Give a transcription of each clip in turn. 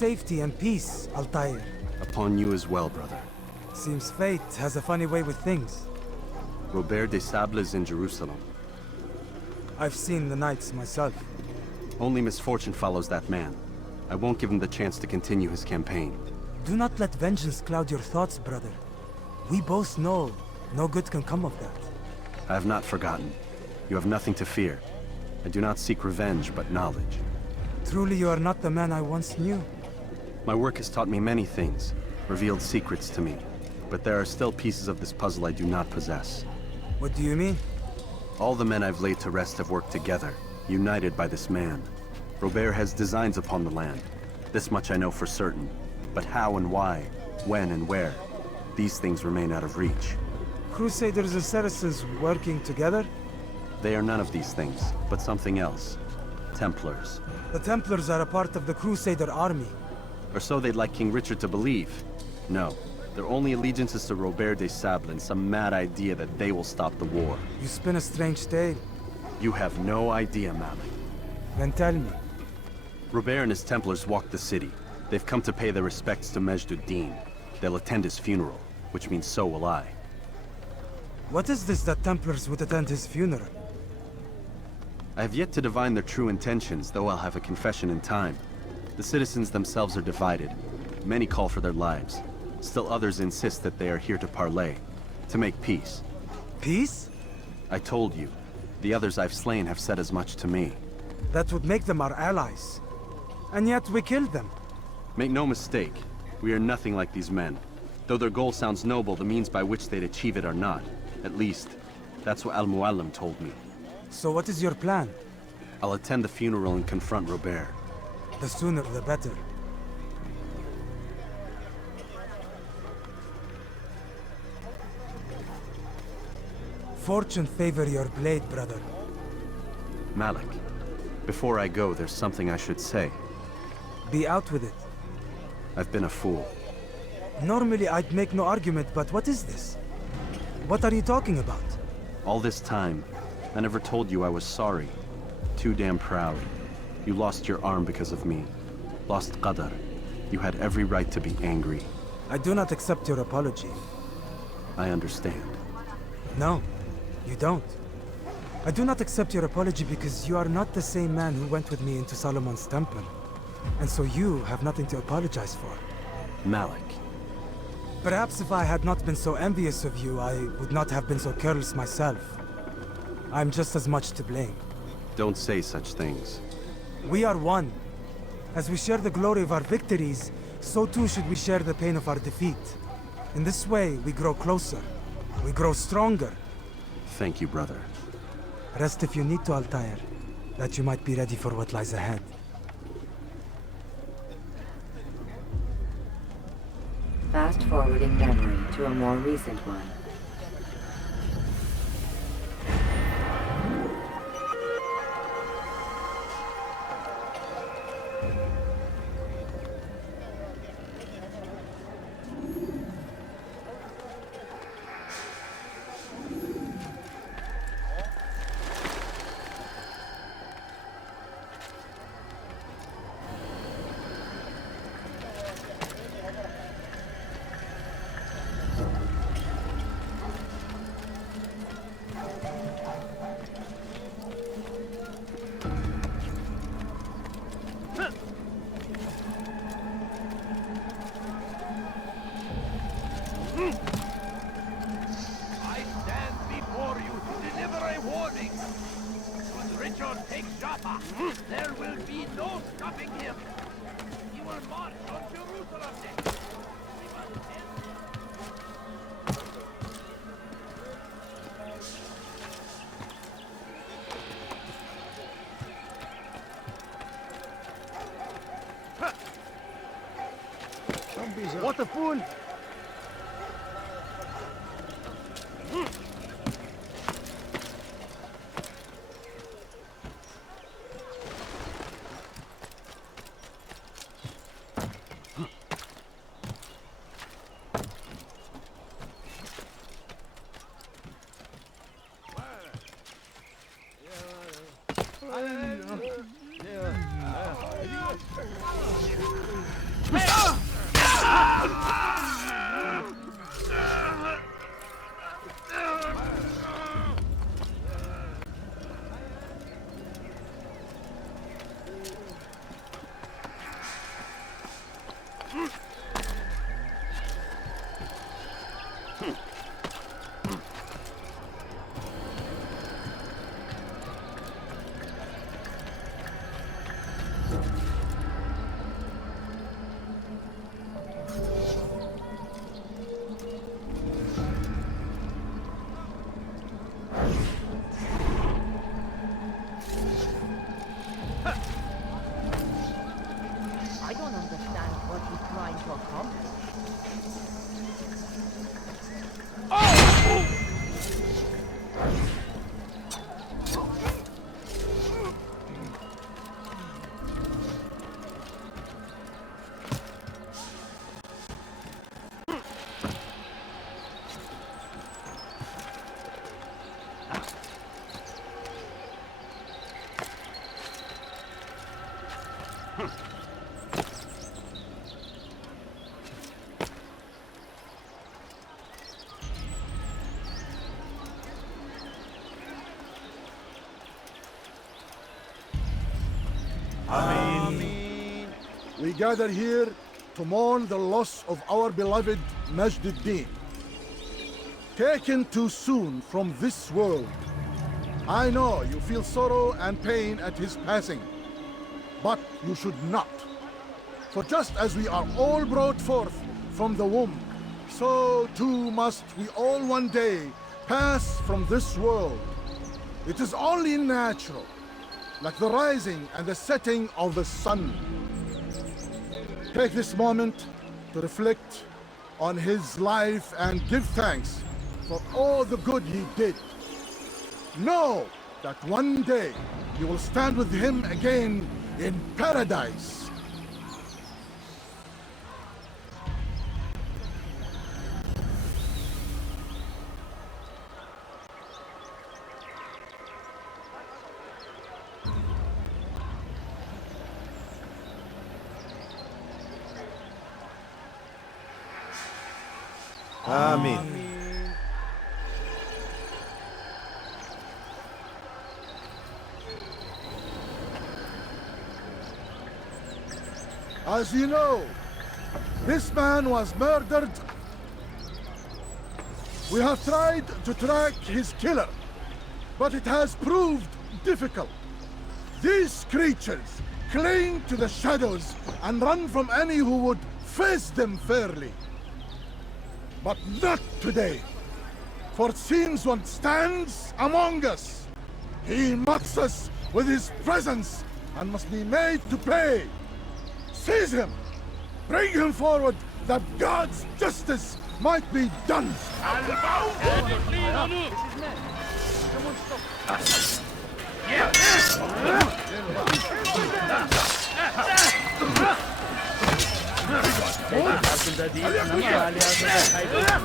safety and peace, Altair. Upon you as well, brother. Seems fate has a funny way with things. Robert de Sable is in Jerusalem. I've seen the knights myself. Only misfortune follows that man. I won't give him the chance to continue his campaign. Do not let vengeance cloud your thoughts, brother. We both know no good can come of that. I have not forgotten. You have nothing to fear. I do not seek revenge, but knowledge. Truly you are not the man I once knew. My work has taught me many things, revealed secrets to me. But there are still pieces of this puzzle I do not possess. What do you mean? All the men I've laid to rest have worked together, united by this man. Robert has designs upon the land. This much I know for certain. But how and why, when and where, these things remain out of reach. Crusaders and Saracens working together? They are none of these things, but something else. Templars. The Templars are a part of the Crusader army. Or so they'd like King Richard to believe. No, their only allegiance is to Robert de Sable and some mad idea that they will stop the war. You spin a strange tale. You have no idea, Malik. Then tell me. Robert and his Templars walk the city. They've come to pay their respects to Majd-ud-Din. They'll attend his funeral, which means so will I. What is this that Templars would attend his funeral? I have yet to divine their true intentions, though I'll have a confession in time. The citizens themselves are divided. Many call for their lives. Still others insist that they are here to parley, to make peace. Peace? I told you. The others I've slain have said as much to me. That would make them our allies. And yet we killed them. Make no mistake, we are nothing like these men. Though their goal sounds noble, the means by which they'd achieve it are not. At least, that's what Al-Muallim told me. So what is your plan? I'll attend the funeral and confront Robert. The sooner the better. Fortune favor your blade, brother. Malik, before I go, there's something I should say. Be out with it. I've been a fool. Normally I'd make no argument, but what is this? What are you talking about? All this time, I never told you I was sorry. Too damn proud. You lost your arm because of me. Lost Qadar. You had every right to be angry. I do not accept your apology. I understand. No, you don't. I do not accept your apology because you are not the same man who went with me into Solomon's temple. And so you have nothing to apologize for. Malik. Perhaps if I had not been so envious of you, I would not have been so careless myself. I'm just as much to blame. Don't say such things. We are one. As we share the glory of our victories, so too should we share the pain of our defeat. In this way, we grow closer. We grow stronger. Thank you, brother. Rest if you need to, Altair, that you might be ready for what lies ahead. Fast forwarding memory to a more recent one. I stand before you to deliver a warning. Should Richard take Jaffa, there will be no stopping him. He will march on Jerusalem next. We must end. What a fool! I don't understand what he's trying to accomplish. We gather here to mourn the loss of our beloved Majduddin. Taken too soon from this world. I know you feel sorrow and pain at his passing, but you should not. For just as we are all brought forth from the womb, so too must we all one day pass from this world. It is only natural, like the rising and the setting of the sun. Take this moment to reflect on his life and give thanks for all the good he did. Know that one day you will stand with him again in paradise. Amin. As you know, this man was murdered. We have tried to track his killer, but it has proved difficult. These creatures cling to the shadows and run from any who would face them fairly. But not today, for it seems one stands among us. He mocks us with his presence and must be made to pay. Seize him! Bring him forward that God's justice might be done! Farkında değilsin ama halihazırda kaybediyor.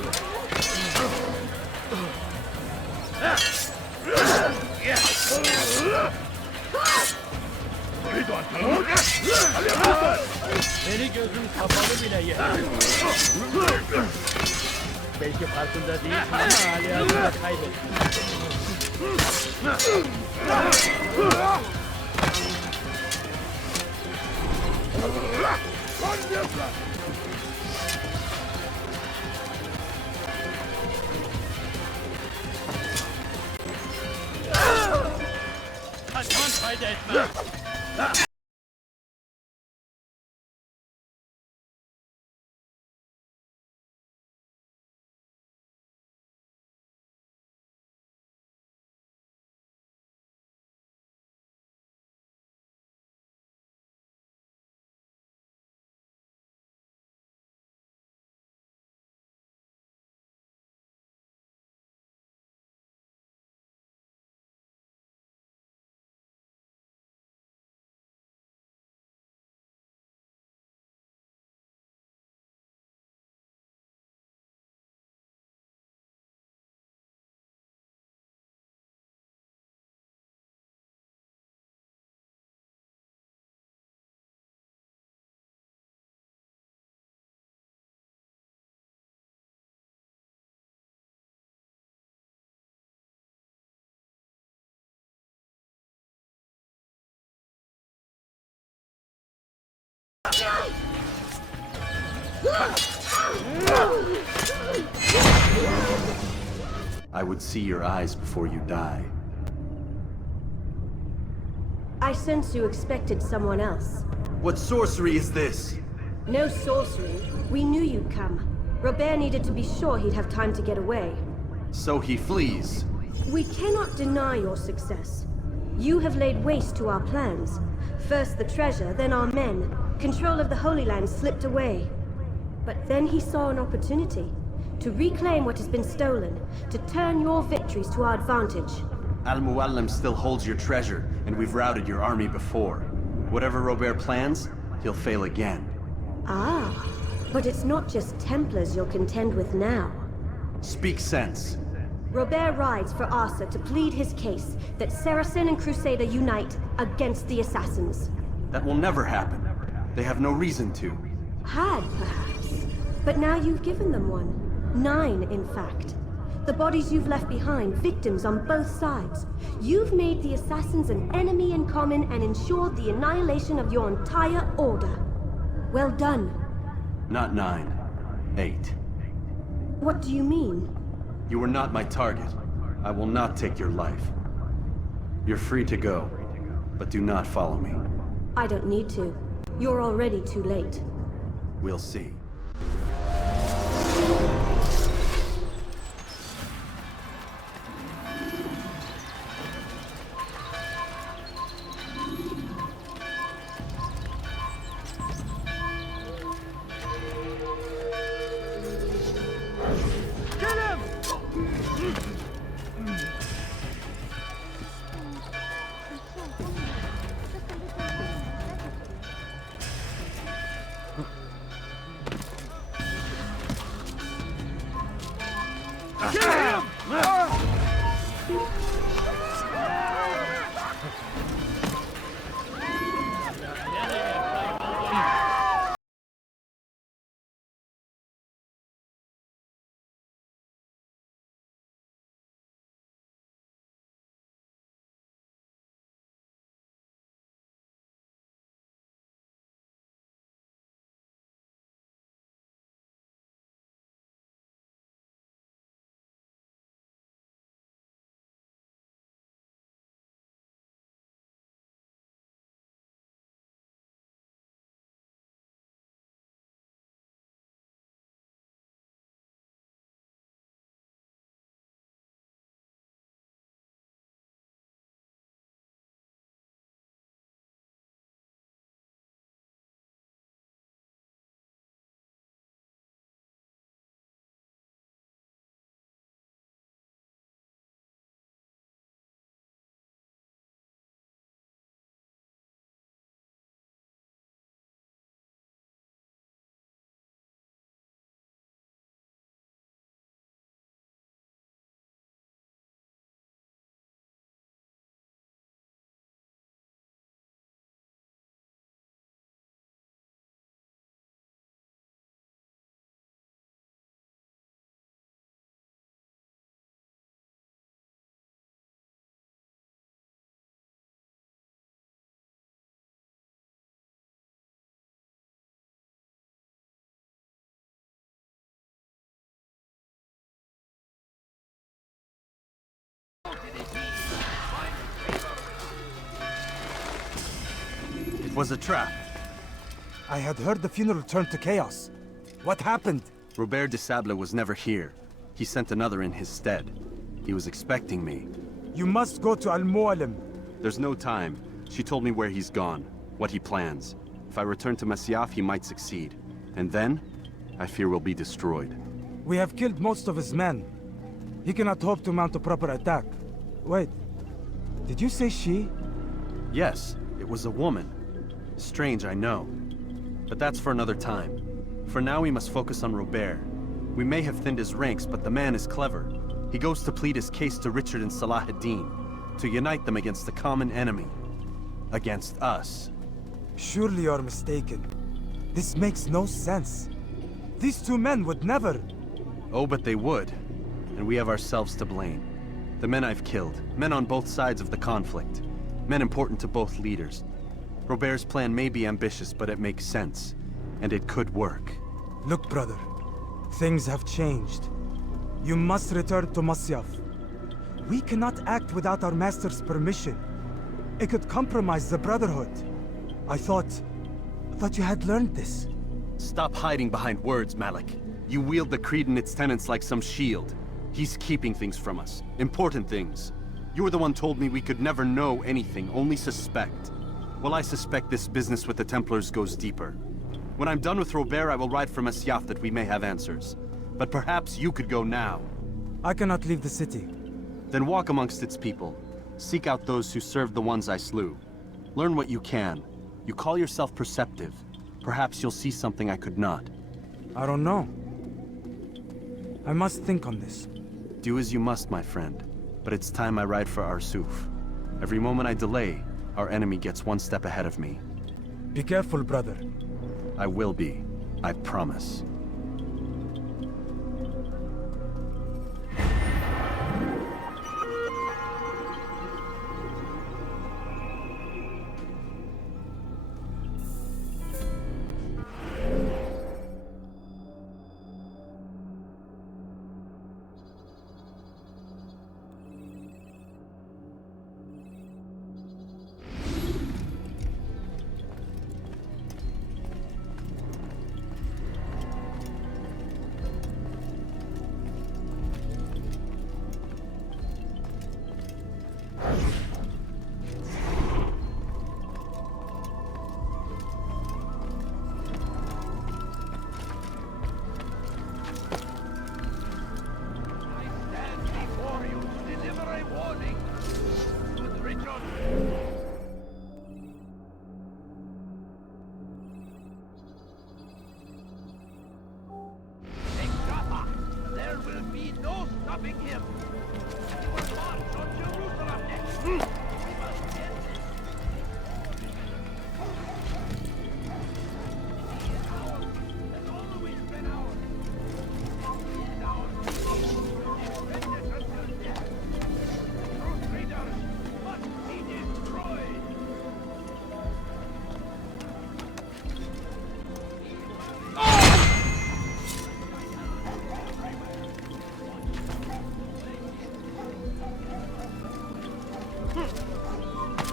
Beni gözün kapalı bile yer. Belki farkında değilsin ama halihazırda kaybediyor. Kaçman fayda etmez. I would see your eyes before you die. I sense you expected someone else. What sorcery is this? No sorcery. We knew you'd come. Robert needed to be sure he'd have time to get away. So he flees. We cannot deny your success. You have laid waste to our plans. First the treasure, then our men. Control of the Holy Land slipped away. But then he saw an opportunity to reclaim what has been stolen, to turn your victories to our advantage. Al-Muallim still holds your treasure, and we've routed your army before. Whatever Robert plans, he'll fail again. Ah, but it's not just Templars you'll contend with now. Speak sense. Robert rides for Asa to plead his case that Saracen and Crusader unite against the Assassins. That will never happen. They have no reason to. Had, perhaps. But now you've given them one. 9, in fact. The bodies you've left behind, victims on both sides. You've made the Assassins an enemy in common and ensured the annihilation of your entire order. Well done. Not 9. 8. What do you mean? You are not my target. I will not take your life. You're free to go, but do not follow me. I don't need to. You're already too late. We'll see. It was a trap. I had heard the funeral turned to chaos. What happened? Robert de Sable was never here. He sent another in his stead. He was expecting me. You must go to Al-Muallim. There's no time. She told me where he's gone, what he plans. If I return to Masyaf, he might succeed. And then, I fear we'll be destroyed. We have killed most of his men. He cannot hope to mount a proper attack. Wait, did you say she? Yes, it was a woman. Strange, I know. But that's for another time. For now, we must focus on Robert. We may have thinned his ranks, but the man is clever. He goes to plead his case to Richard and Salah ad-Din, to unite them against the common enemy. Against us. Surely you're mistaken. This makes no sense. These two men would never... Oh, but they would. And we have ourselves to blame. The men I've killed, men on both sides of the conflict. Men important to both leaders. Robert's plan may be ambitious, but it makes sense. And it could work. Look, brother. Things have changed. You must return to Masyaf. We cannot act without our master's permission. It could compromise the Brotherhood. I thought you had learned this. Stop hiding behind words, Malik. You wield the creed and its tenets like some shield. He's keeping things from us. Important things. You were the one told me we could never know anything, only suspect. Well, I suspect this business with the Templars goes deeper. When I'm done with Robert, I will ride for Masyaf that we may have answers. But perhaps you could go now. I cannot leave the city. Then walk amongst its people. Seek out those who served the ones I slew. Learn what you can. You call yourself perceptive. Perhaps you'll see something I could not. I don't know. I must think on this. Do as you must, my friend. But it's time I ride for Arsuf. Every moment I delay, our enemy gets one step ahead of me. Be careful, brother. I will be. I promise.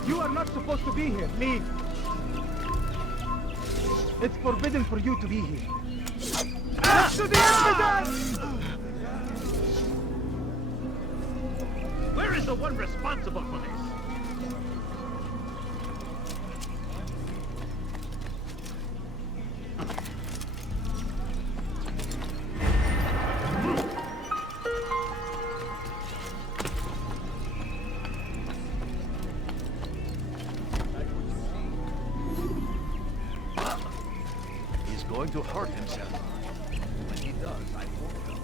You are not supposed to be here. Leave. It's forbidden for you to be here. To the evidence! Where is the one responsible for this? He's going to hurt himself. When he does, I won't help.